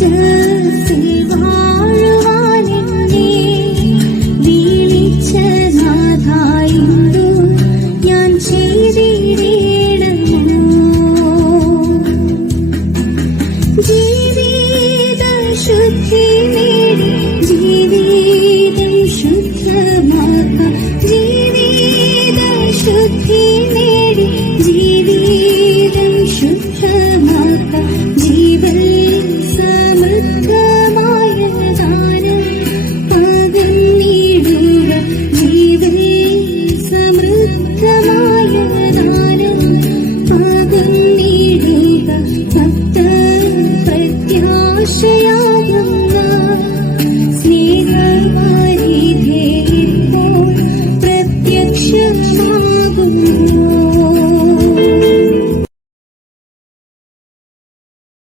തേജസ്സിൽ വാഴുവാനെന്നെ വിളിച്ച നാഥായിന്നു ഞാൻ ചെയ്തിടണമോ? ജീവിത ശുദ്ധി നേടി ജീവിതം ശുദ്ധമാക്കാം. ജീവിത ശുദ്ധി നേടി ജീവിതം ശുദ്ധമാക്കാം. ജീവൻ സമൃദ്ധമായ ദാനം പകർന്നിടുക. ജീവൻ സമൃദ്ധമായ ദാനം പകർന്നിടുക. ഭക്ത പ്രത്യാശ